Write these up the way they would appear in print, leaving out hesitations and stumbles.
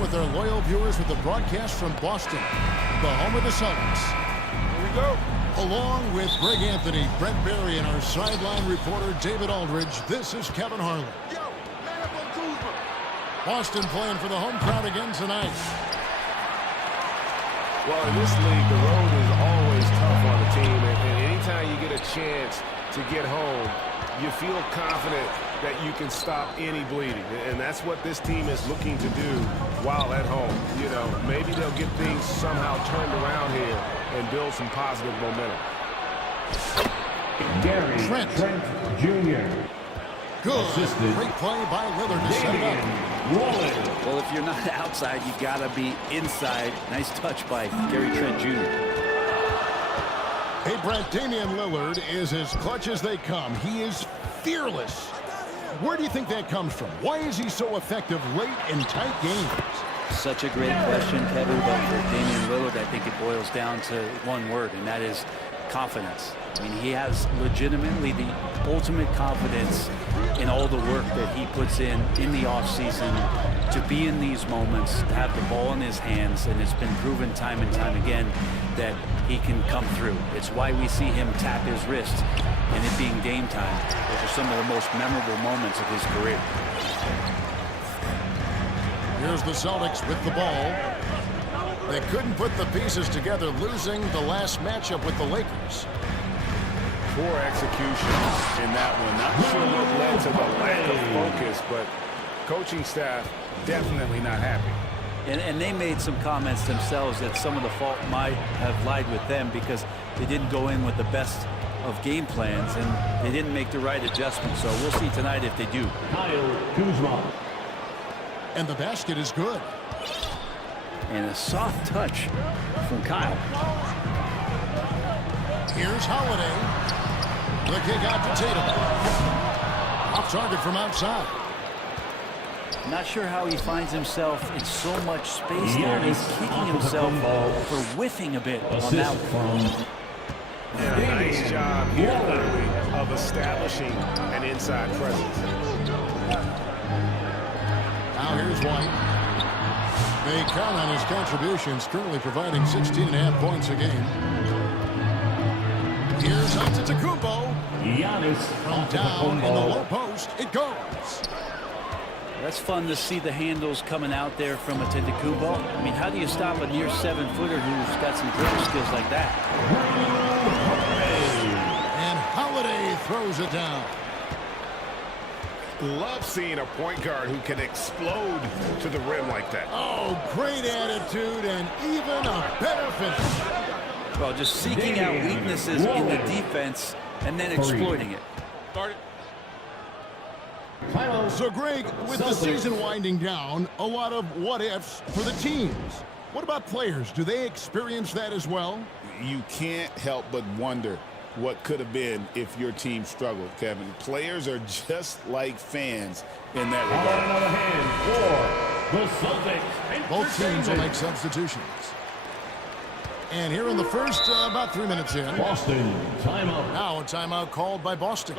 With our loyal viewers with the broadcast from Boston, the home of the Celtics. Here we go. Along with Greg Anthony, Brent Barry, and our sideline reporter David Aldridge, this is Kevin Harlan. Yo, man up on Kuzma. Boston playing for the home crowd again tonight. Well, in this league, the road is always tough on the team, and anytime you get a chance to get home, you feel confident that you can stop any bleeding, and that's what this team is looking to do while at home. You know, maybe they'll get things somehow turned around here and build some positive momentum. Gary Trent Jr. Good. Assisted. Great play by Lillard to set it up. Well, if you're not outside, you've got to be inside. Nice touch by Gary Trent Jr. Hey, Brent, Damian Lillard is as clutch as they come. He is fearless. Where do you think that comes from? Why is he so effective late in tight games? Such a great question, Kevin, but for Damian Lillard, I think it boils down to one word, and that is confidence. I mean, he has legitimately the ultimate confidence in all the work that he puts in the offseason to be in these moments, to have the ball in his hands, and it's been proven time and time again that he can come through. It's why we see him tap his wrist and it being game time. Those are some of the most memorable moments of his career. Here's the Celtics with the ball. They couldn't put the pieces together, losing the last matchup with the Lakers. Poor execution in that one. Not sure what led to the lack of focus, but coaching staff definitely not happy. And they made some comments themselves that some of the fault might have lied with them because they didn't go in with the best of game plans and they didn't make the right adjustments. So we'll see tonight if they do. Kyle Kuzma. And the basket is good. And a soft touch from Kyle. Here's Holiday. The kick out to Tatum. Off target from outside. Not sure how he finds himself in so much space there. He's kicking himself for whiffing a bit on that one. Yeah, nice job here, literally, of establishing an inside presence. Now here's White. They count on his contributions, currently providing 16.5 points a game. Here's Antetokounmpo. Giannis From down in the low post, it goes. That's fun to see the handles coming out there from Antetokounmpo. I mean, how do you stop a near 7-footer who's got some dribble skills like that? And Holiday throws it down. Love seeing a point guard who can explode to the rim like that. Oh, great attitude and even a better finish. Well, just seeking out weaknesses in the defense and then exploiting it. So, Greg, with the season winding down, a lot of what-ifs for the teams. What about players? Do they experience that as well? You can't help but wonder what could have been if your team struggled, Kevin. Players are just like fans in that regard. On the other hand, for the Celtics. Both teams will make substitutions. And here in the first, about 3 minutes in. Boston, timeout. Now a timeout called by Boston.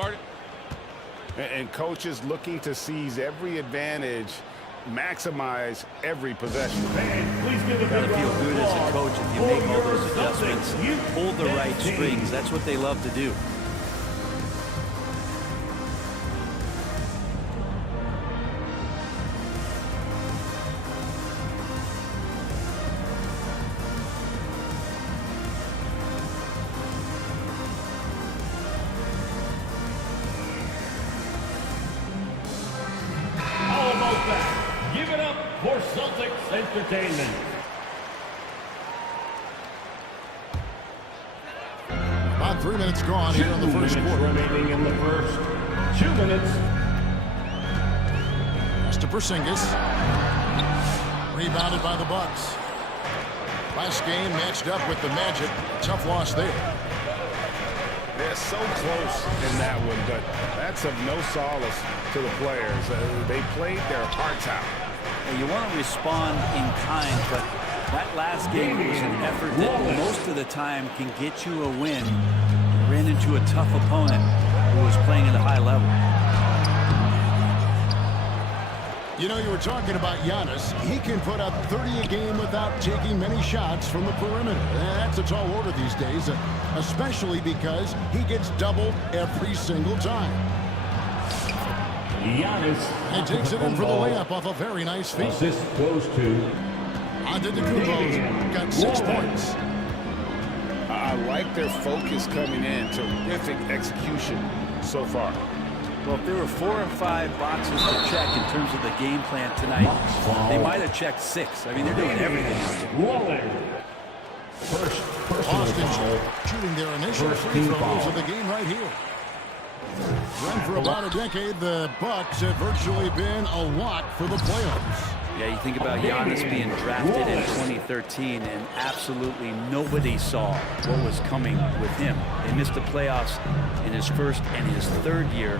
And coaches looking to seize every advantage, maximize every possession. Please give a Got to big feel round of good as a applause coach if you for make all your those adjustments, Celtics. pull the right strings. That's what they love to do. How about that? Give it up for Celtics Entertainment. About 3 minutes gone here in the first 2 minutes quarter. remaining in the first. 2 minutes. Pass to Porzingis. Rebounded by the Bucks. Last game matched up with the Magic. Tough loss there. They're so close in that one, but that's of no solace to the players. They played their hearts out. And you want to respond in kind, but that last game was an effort that most of the time can get you a win. Ran into a tough opponent who was playing at a high level. You know, you were talking about Giannis. He can put up 30 a game without taking many shots from the perimeter. That's a tall order these days, especially because he gets doubled every single time. Giannis. And he takes it in for the layup off a very nice feed. Assist goes to Antetokounmpo's got 6 points. I like their focus coming in. Terrific execution so far. Well, if there were 4 or 5 boxes to check in terms of the game plan tonight, they might have checked 6. I mean, they're doing everything out there. Waller. First personal Boston foul. shooting their initial First free team throws foul. of the game right here. Run for about a decade, the Bucks have virtually been a lock for the playoffs. Yeah, you think about Giannis being drafted in 2013, and absolutely nobody saw what was coming with him. They missed the playoffs in his first and his third year,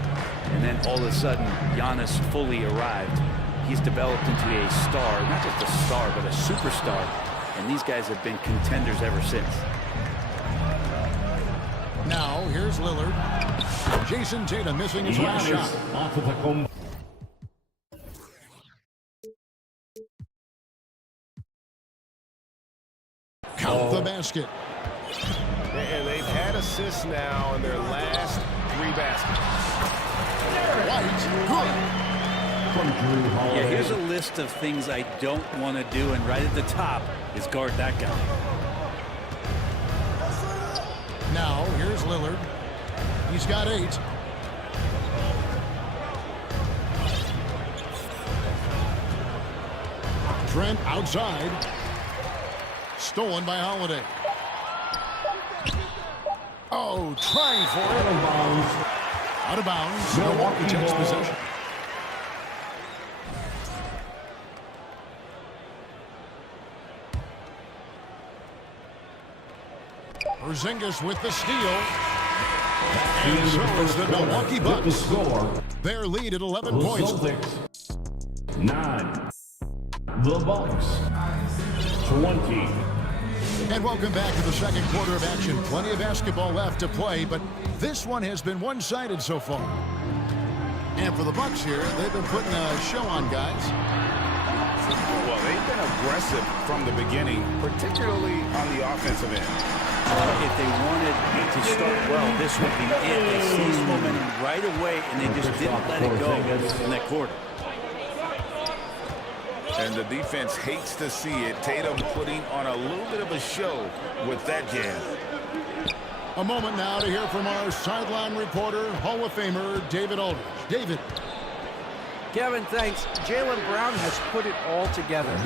and then all of a sudden, Giannis fully arrived. He's developed into a star, not just a star, but a superstar, and these guys have been contenders ever since. Now, here's Lillard. Jason Tatum missing his last shot. Giannis Antetokounmpo. Count the basket. And they've had assists now in their last 3 baskets. White, good. From Drew Holiday. Yeah, here's a list of things I don't want to do, and right at the top is guard that guy. Now, here's Lillard. He's got 8. Trent outside. Stolen by Holiday. Oh, trying for it. Out of bounds. Milwaukee takes possession. Porzingis with the steal. And so is the Milwaukee With the Bucks. score, Their lead at 11 the points. Celtics 9. The Bucks 20. And welcome back to the second quarter of action. Plenty of basketball left to play, but this one has been one-sided so far. And for the Bucks here, they've been putting a show on, guys. Well, they've been aggressive from the beginning, particularly on the offensive end. If they wanted to start well, this would be it. They seized momentum right away, and they just didn't let it go in that quarter. And the defense hates to see it. Tatum putting on a little bit of a show with that jam. A moment now to hear from our sideline reporter, Hall of Famer David Aldridge. David. Kevin, thanks. Jaylen Brown has put it all together.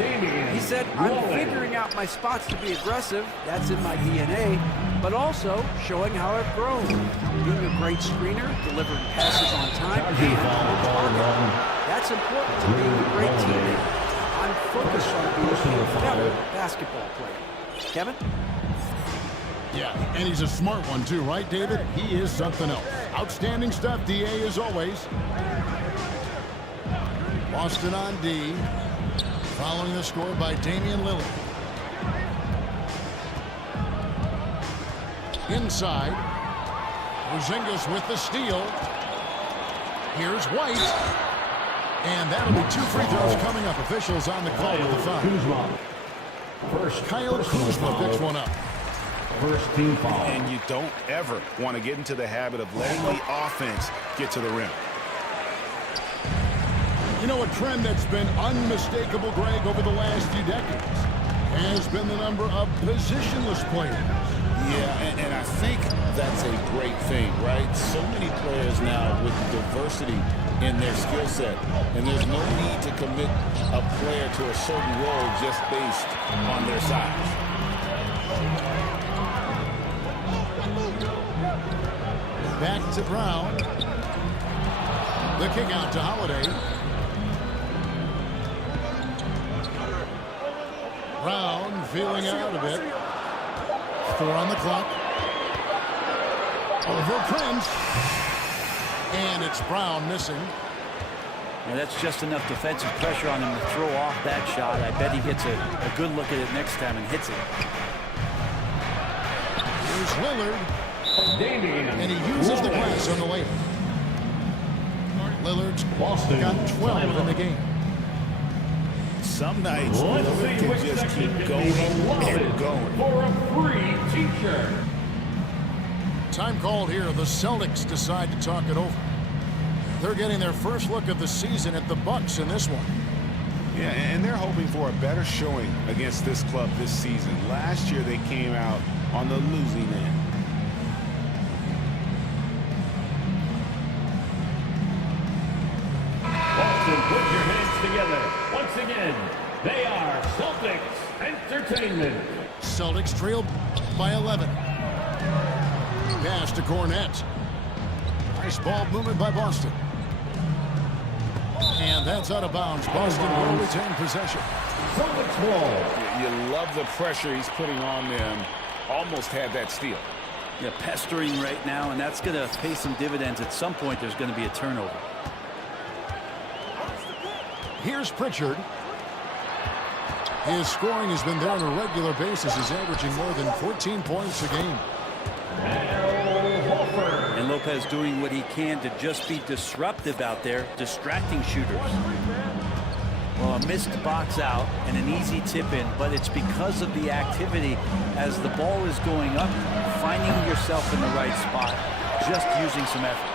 He said, I'm figuring out my spots to be aggressive. That's in my DNA. But also showing how I've grown. Being a great screenner, delivering passes on time, and on target. That's important to being a great teammate. I'm focused on being a better basketball player. Kevin? Yeah, and he's a smart one too, right, David? He is something else. Outstanding stuff, DA, as always. Boston on D. Following the score by Damian Lillard. Inside. Porzingis with the steal. Here's White. And that'll be 2 free throws coming up. Officials on the call with the foul. Kyle Kuzma picks one up. First team foul. And you don't ever want to get into the habit of letting the offense get to the rim. You know, a trend that's been unmistakable, Greg, over the last few decades has been the number of positionless players. Yeah, and I think that's a great thing, right? So many players now with diversity in their skill set, and there's no need to commit a player to a certain role just based on their size. Back to Brown. The kick out to Holiday. Brown feeling out a bit. 4 on the clock. Over Prince. And it's Brown missing. Yeah, that's just enough defensive pressure on him to throw off that shot. I bet he gets a good look at it next time and hits it. Here's Lillard. And he uses the glass on the layup. Lillard's got 12 in the game. Some nights, Lillard can just keep going and going. For a free t-shirt. Time called here. The Celtics decide to talk it over. They're getting their first look of the season at the Bucks in this one. Yeah, and they're hoping for a better showing against this club this season. Last year, they came out on the losing end. Boston, put your hands together. Once again, they are Celtics Entertainment. Celtics trail by 11. Pass to Cornette. Nice ball movement by Boston. And that's out of bounds. Boston will retain possession. Celtics ball. You love the pressure he's putting on them. Almost had that steal. Yeah, pestering right now, and that's going to pay some dividends. At some point, there's going to be a turnover. Here's Pritchard. His scoring has been there on a regular basis. He's averaging more than 14 points a game. And Lopez doing what he can to just be disruptive out there, distracting shooters. Well, a missed box out and an easy tip in, but it's because of the activity as the ball is going up, finding yourself in the right spot, just using some effort.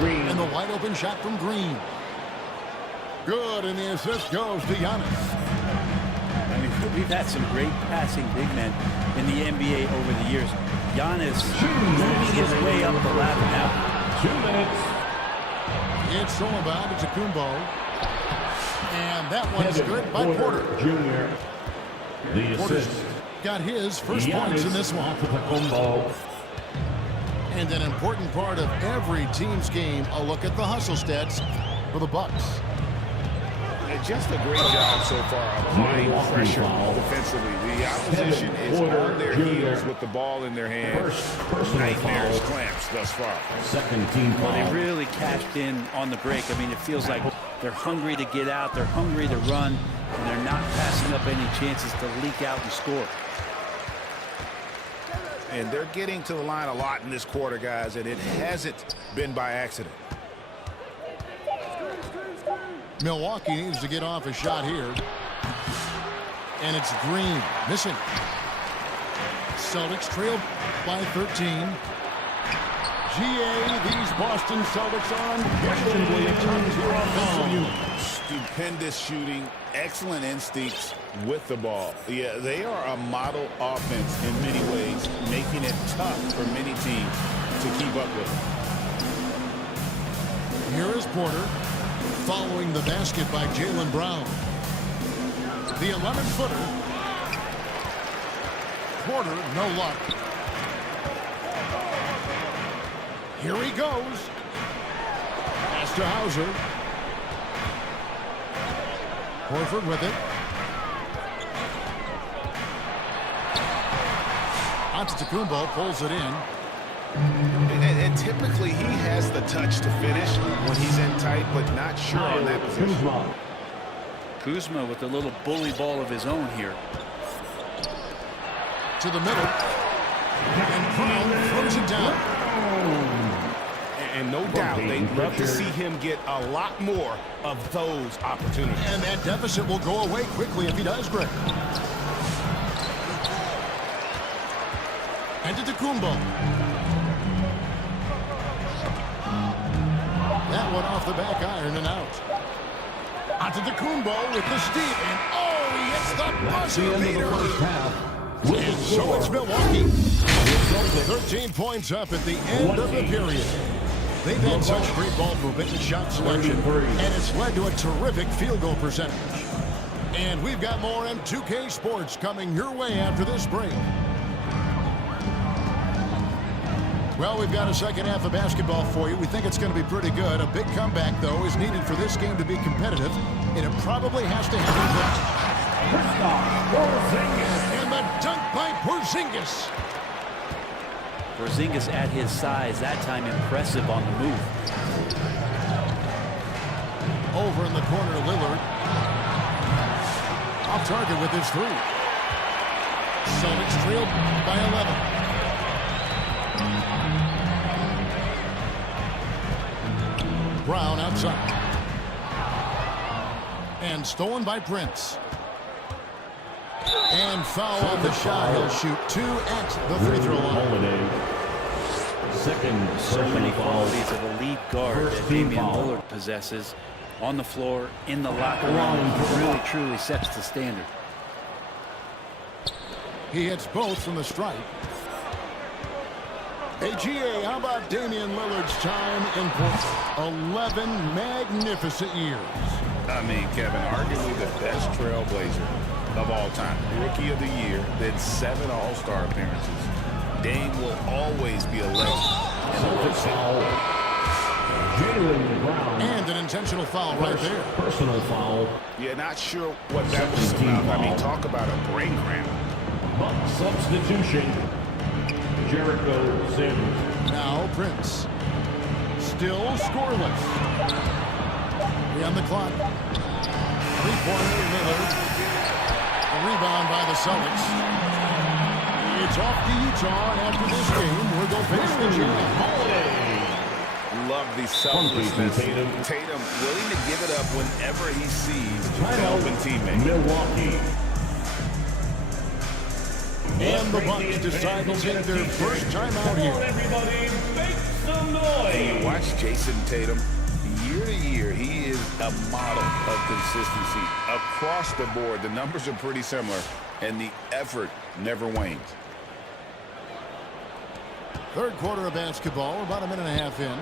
Green. And the wide open shot from Green. Good, and the assist goes to Giannis. I mean, we've had some great passing big men in the NBA over the years. Giannis moving his way up the ladder now. 2 minutes. It's all about it to Kumbo. And that one's good by Porter. Jr. The Porter's assist. got his first points in this one. And an important part of every team's game, a look at the hustle stats for the Bucks. Just a great job so far applying pressure defensively. The opposition is on their heels with the ball in their hand. Nightmares clamps thus far. Second team foul. Well, they really cashed in on the break. I mean, it feels like they're hungry to get out, they're hungry to run, and they're not passing up any chances to leak out and score. And they're getting to the line a lot in this quarter, guys, and it hasn't been by accident. Milwaukee needs to get off a shot here. And it's Green missing. Celtics trail by 13. These Boston Celtics are unquestionably a top-tier offensive unit. Stupendous shooting, excellent instincts with the ball. Yeah, they are a model offense in many ways, making it tough for many teams to keep up with. Here is Porter. Following the basket by Jaylen Brown. The 11-footer. Porter, no luck. Here he goes. Pass to Hauser. Horford with it. Antetokounmpo pulls it in. And typically he has the touch to finish when he's in tight, but not sure on that position. Kuzma with a little bully ball of his own here. To the middle. And Brown throws it down. And no doubt, they'd love to see him get a lot more of those opportunities. And that deficit will go away quickly if he does, Greg. And to Kumbo. That one off the back iron and out. Onto Kumbo with the steal. And oh, he hits the buzzer beater. And so it's Milwaukee. 13 points up at the end of the period. They've had such great ball movement and shot selection, and it's led to a terrific field goal percentage. And we've got more M2K Sports coming your way after this break. Well, we've got a second half of basketball for you. We think it's going to be pretty good. A big comeback, though, is needed for this game to be competitive, and it probably has to happen quick. And the dunk by Porzingis. Porzingis at his size, that time impressive on the move. Over in the corner, Lillard. Off target with his three. Celtics trailed by 11. Brown outside. And stolen by Prince. And foul on the shot. He'll shoot 2 at the free throw line. So many qualities of a lead guard that Damian Lillard possesses on the floor, in the locker room. Really, truly sets the standard. He hits both from the stripe. Hey, GA, how about Damian Lillard's time in Portland? 11 magnificent years. I mean, Kevin, arguably the best trailblazer of all time. Rookie of the year, then 7 All-Star appearances. Dame will always be a legend. And an intentional foul right there. Personal foul. Yeah, not sure what that was about. I mean, talk about a brain cramp. But substitution. Jericho Sims. Now Prince. Still scoreless. 3 on the clock. 3-pointer Lillard. A rebound by the Celtics. It's off to Utah after this game where they'll face the Jazz. Love the selflessness. Tatum willing to give it up whenever he sees an open teammate. Milwaukee. And the Bucks decide to take their first time out here. Everybody make some You noise. watch Jason Tatum. Year to year, he is a model of consistency. Across the board, the numbers are pretty similar, and the effort never wanes. Third quarter of basketball, about a minute and a half in.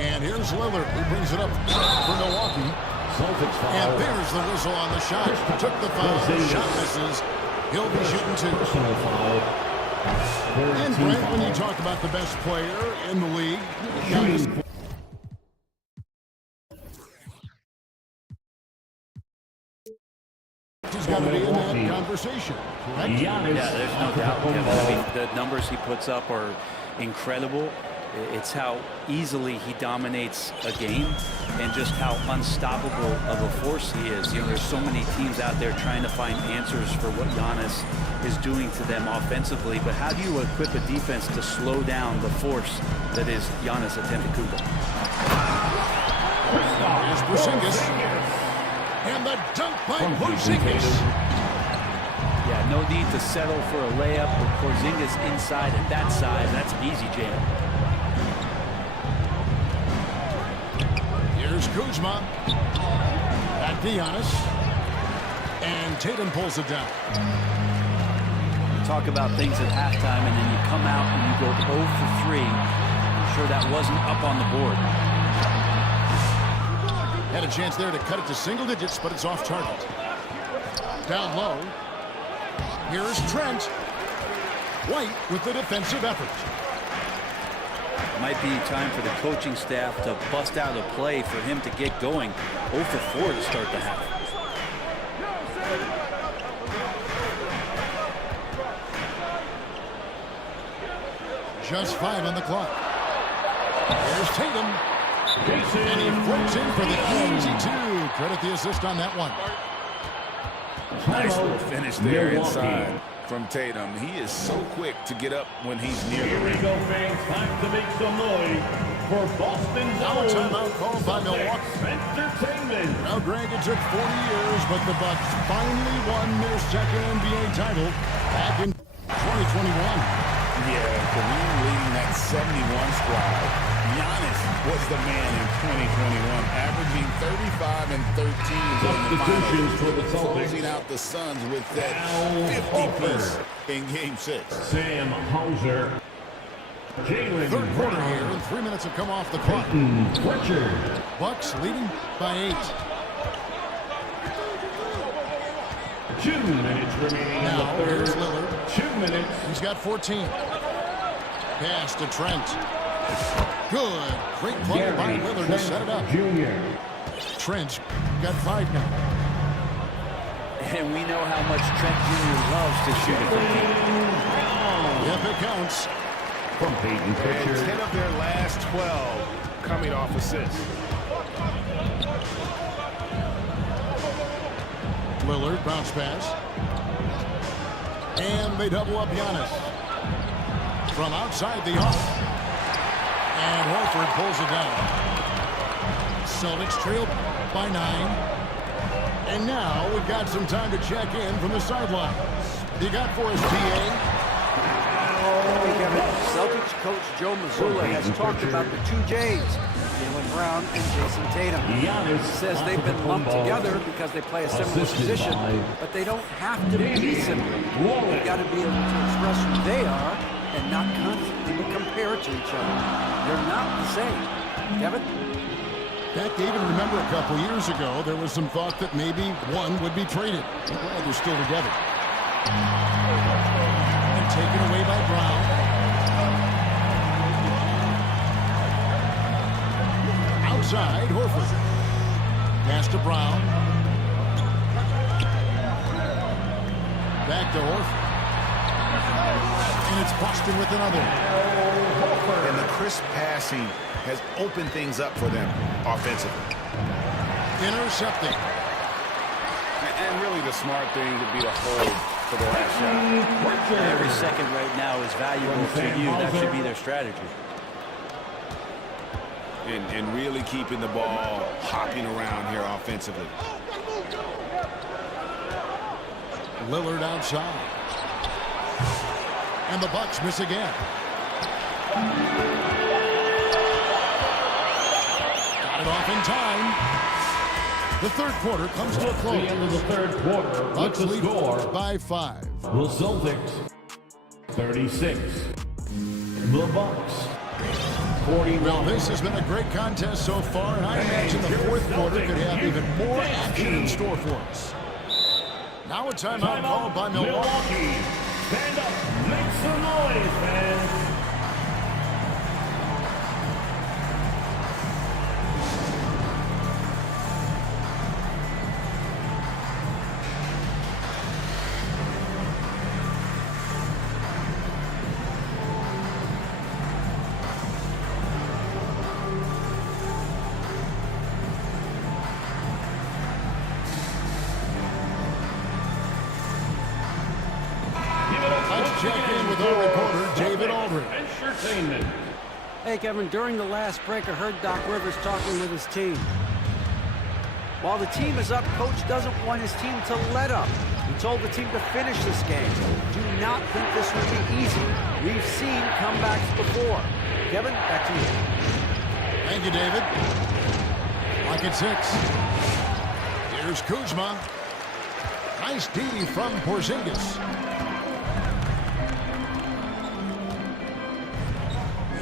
And here's Lillard. He brings it up for Milwaukee. And there's the whistle on the shot. Took the foul. Shot misses. He'll be shooting 2. And Brent, when you talk about the best player in the league, he's got to be in that conversation, correct? Yeah, there's no doubt, Kevin. I mean, the numbers he puts up are incredible. It's how easily he dominates a game and just how unstoppable of a force he is. You know, there's so many teams out there trying to find answers for what Giannis is doing to them offensively, but how do you equip a defense to slow down the force that is Giannis Antetokounmpo? Here's Porzingis. And the dunk by Porzingis. Yeah, no need to settle for a layup with Porzingis inside at that size. That's an easy jam. Here's Kuzma. At Giannis. And Tatum pulls it down. You talk about things at halftime, and then you come out and you go 0 for 3. I'm sure that wasn't up on the board. Had a chance there to cut it to single digits, but it's off target. Down low. Here's Trent. White with the defensive effort. Might be time for the coaching staff to bust out a play for him to get going. 0 for 4 to start the half. Just 5 on the clock. Here's Tatum. And he floats in for the easy 2. Credit the assist on that one. Nice little finish there inside. from Tatum. He is so quick to get up when he's near the Here we rim. go, fans. Time to make some noise for Boston's Now a own timeout called by Milwaukee. Entertainment. Now, Greg, it took 40 years, but the Bucks finally won their second NBA title back in 2021. Yeah, Kareem leading that 71 squad. Giannis was the man in 2021, averaging 35 and 13 during the Substitutions finals, for the Celtics. closing out the Suns with that Al 50-piece Horford. in Game 6. Sam Hauser. Jalen Third quarter Brown. here, and 3 minutes have come off the clock. Pritchard. Bucks leading by 8. 2 minutes remaining Now, in the here's third. Lillard. 2 minutes. He's got 14. Pass to Trent. Good. Great play by Gary Lillard to set it up. Jr. Trent got 5 now. And we know how much Trent Jr. loves to shoot it from deep. Yep, it counts. From Peyton And Pritchard. 10 of their last 12 coming off assists. Lillard, bounce pass. And they double up Giannis. From outside the arc. And Horford pulls it down. Celtics trail by 9. And now we've got some time to check in from the sidelines. You got for us, PA? Hey, Kevin, Celtics coach Joe Mazzulla has talked about the two J's, Jaylen Brown and Jason Tatum. Giannis He says they've been lumped together because they play a similar Assisted position, by but they don't have to be similar. Wallace. They've got to be able to express who they are and not constantly be compared to each other. They're not the same. Kevin? That, David, remember a couple years ago, there was some thought that maybe one would be traded. I'm glad they're still together. And taken away by Brown. Outside, Horford. Pass to Brown. Back to Horford. And it's Boston with another. And the crisp passing has opened things up for them offensively. Intercepting. And really the smart thing would be to hold for the last shot. Every second right now is valuable to you. That should be their strategy. And really keeping the ball hopping around here offensively. Lillard outside. And the Bucks miss again. Got it off in time. The third quarter comes to a At the end of the close. third quarter, with Bucks the lead score, by 5. the Celtics 36, the Bucks 41. Well, this has been a great contest so far, and I imagine the fourth quarter could have even more action in store for us. Now a timeout called by Milwaukee. Stand up, make some noise, fans. Let's check in with our reporter, David Aldridge. Entertainment. Hey, Kevin, during the last break, I heard Doc Rivers talking with his team. While the team is up, Coach doesn't want his team to let up. He told the team to finish this game. Do not think this will be easy. We've seen comebacks before. Kevin, back to you. Thank you, David. Lock at 6. Here's Kuzma. Nice D from Porzingis.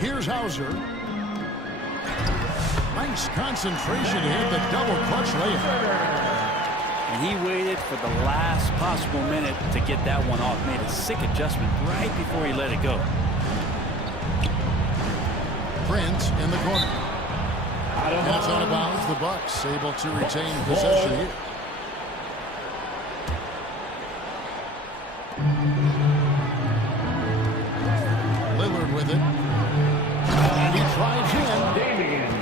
Here's Hauser. Nice concentration to hit the double clutch layup. And he waited for the last possible minute to get that one off. Made a sick adjustment right before he let it go. Prince in the corner. That's out of bounds. The Bucks able to retain possession here. Lillard with it. And he drives in. Damian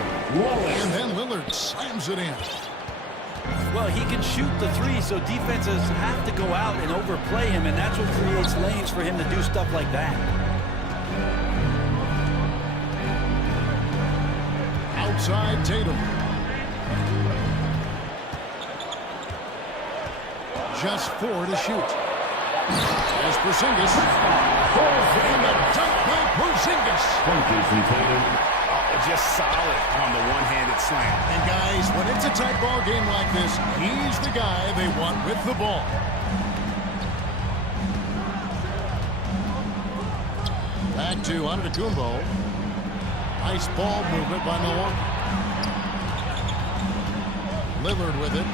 Wallace. And then Lillard slams it in. Well, he can shoot the three, so defenses have to go out and overplay him, and that's what creates lanes for him to do stuff like that. Outside Tatum. Just 4 to shoot. There's Porzingis. And a dunk by Porzingis. Just solid on the one-handed slam. And guys, when it's a tight ball game like this, he's the guy they want with the ball. Back to Antetokounmpo. Nice ball movement by Milwaukee. Lillard with it.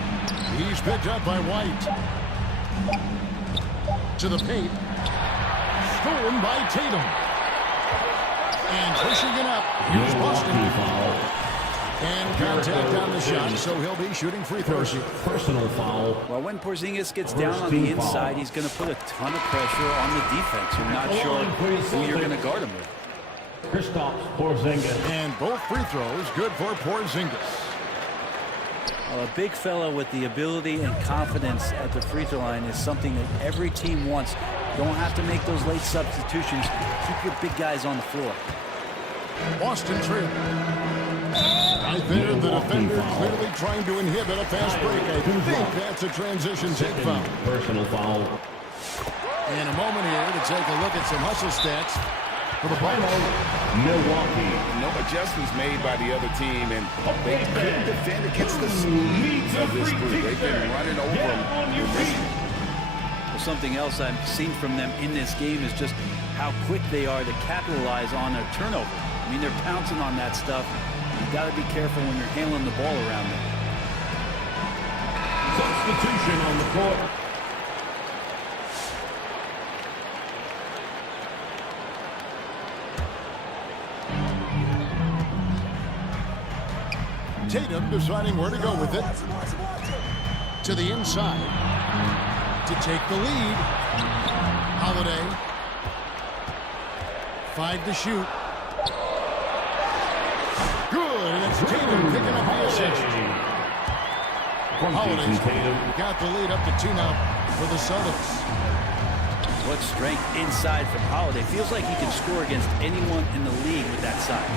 He's picked up by White. To the paint. Stolen by Tatum. And pushing it up. Here's Boston. And contact on the shot, so he'll be shooting free throws. Personal foul. Well, when Porzingis gets down on the inside, he's going to put a ton of pressure on the defense. You're not sure who you're going to guard him with. Kristaps Porzingis. And both free throws good for Porzingis. Well, a big fella with the ability and confidence at the free throw line is something that every team wants. Don't have to make those late substitutions. Keep your big guys on the floor. Boston trail. Right there, the defender clearly trying to inhibit a fast break. I think that's a transition take foul. Personal foul. And a moment here to take a look at some hustle stats for the Bucks. Milwaukee. No adjustments made by the other team, and they couldn't defend against the speed of this group. They've been running over them. Well, something else I've seen from them in this game is just how quick they are to capitalize on a turnover. I mean, they're pouncing on that stuff. You've got to be careful when you're handling the ball around them. Substitution on the court. Tatum deciding where to go with it. To the inside. To take the lead. Holiday. 5 to shoot. Good, and it's Tatum picking up the assist. Holiday's got the lead up to 2 now for the Celtics. What strength inside from Holiday. Feels like he can score against anyone in the league with that size.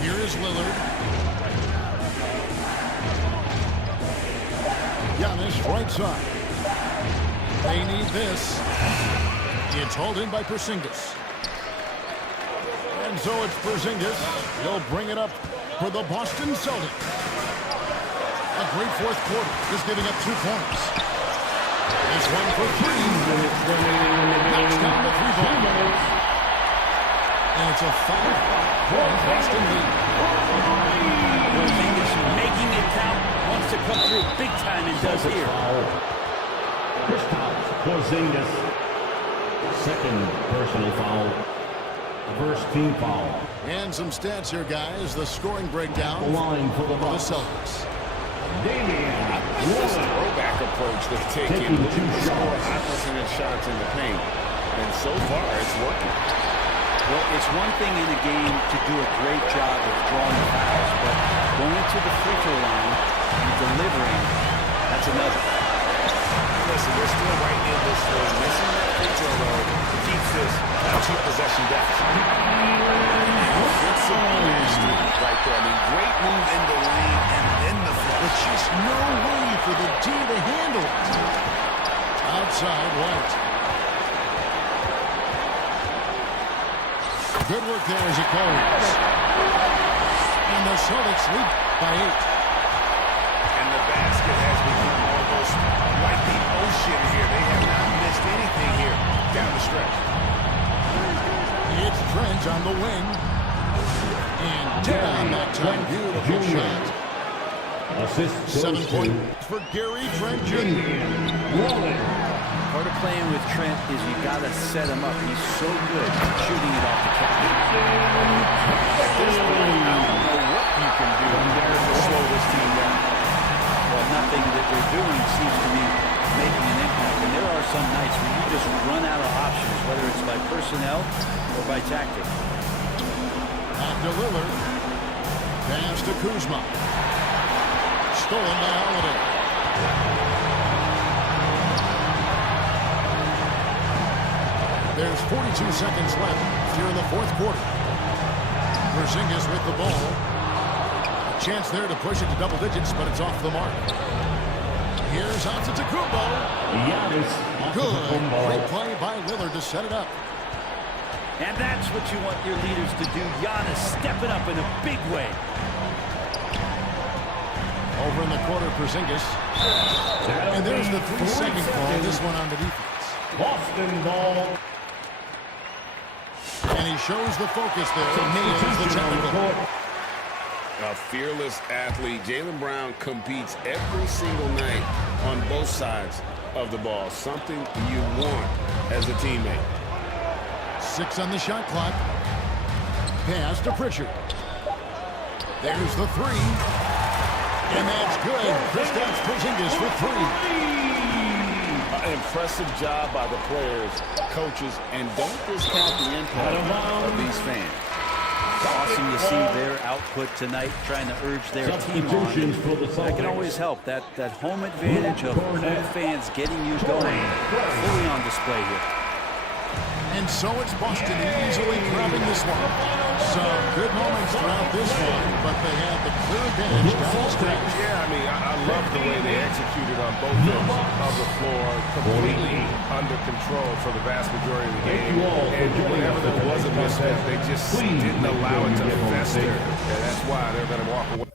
Here is Lillard. Giannis right side. They need this. It's hauled in by Porzingis. And so it's Porzingis. He'll bring it up for the Boston Celtics. A great fourth quarter. Just giving up 2 points. This one for 3. Knocks down the 3-ball. And it's a 5-point Boston lead. Porzingis making it count. Wants to come through big time and does here. Kristaps Porzingis. Second personal foul. First team foul. And some stats here, guys. The scoring breakdown The line for the for the Bucks. Celtics. This throwback approach they've taken. Looking to score high-percentage shots in the paint. And so far, it's working. Well, it's one thing in a game to do a great job of drawing fouls, but going to the free throw line and delivering, that's another. Listen, we're still right in this thing. Missing that free throw road keeps this a 2-possession deficit. Right there. I mean, great move in the lane and then the flush. But just no way for the D to handle it. Outside White. Good work there as it goes. And the Celtics lead by 8. And the basket has become almost like the ocean here. They have not missed anything here down the stretch. It's Trent on the wing. And down that time. Beautiful shot. Assist 7 points for Gary Trent Jr. Part of playing with Trent is you got to set him up. He's so good at shooting it off the catch. At this point, I don't know what you can do to slow this team down. Well, nothing that they're doing seems to be making an impact. And there are some nights where you just run out of options, whether it's by personnel or by tactic. Back to Lillard. Pass to Kuzma. Stolen by Holiday. There's 42 seconds left here in the fourth quarter. Porzingis with the ball. A chance there to push it to double digits, but it's off the mark. Here's Antetokounmpo. Good. Great play by Lillard to set it up. And that's what you want your leaders to do. Giannis stepping up in a big way. Over in the corner, Porzingis. And there's the 3-second call. This one on the defense. Boston ball. And he shows the focus there. Nails the technical. A fearless athlete. Jaylen Brown competes every single night on both sides of the ball. Something you want as a teammate. 6 on the shot clock. Pass to Pritchard. There's the 3. And that's good. Kristaps Porzingis for 3. Impressive job by the players, coaches, and don't discount the impact of these fans. Awesome to see their output tonight, trying to urge their team on. That can always help. That home advantage of home fans getting you going, fully on display here. And so it's Boston easily grabbing this one. Some good moments throughout this one, but they had the clear advantage down the stretch. Yeah, I mean, I love the way they executed on both ends of the floor, completely under control for the vast majority of the game. And whenever there was a misstep, they just didn't allow it to fester. And that's why they're going to walk away.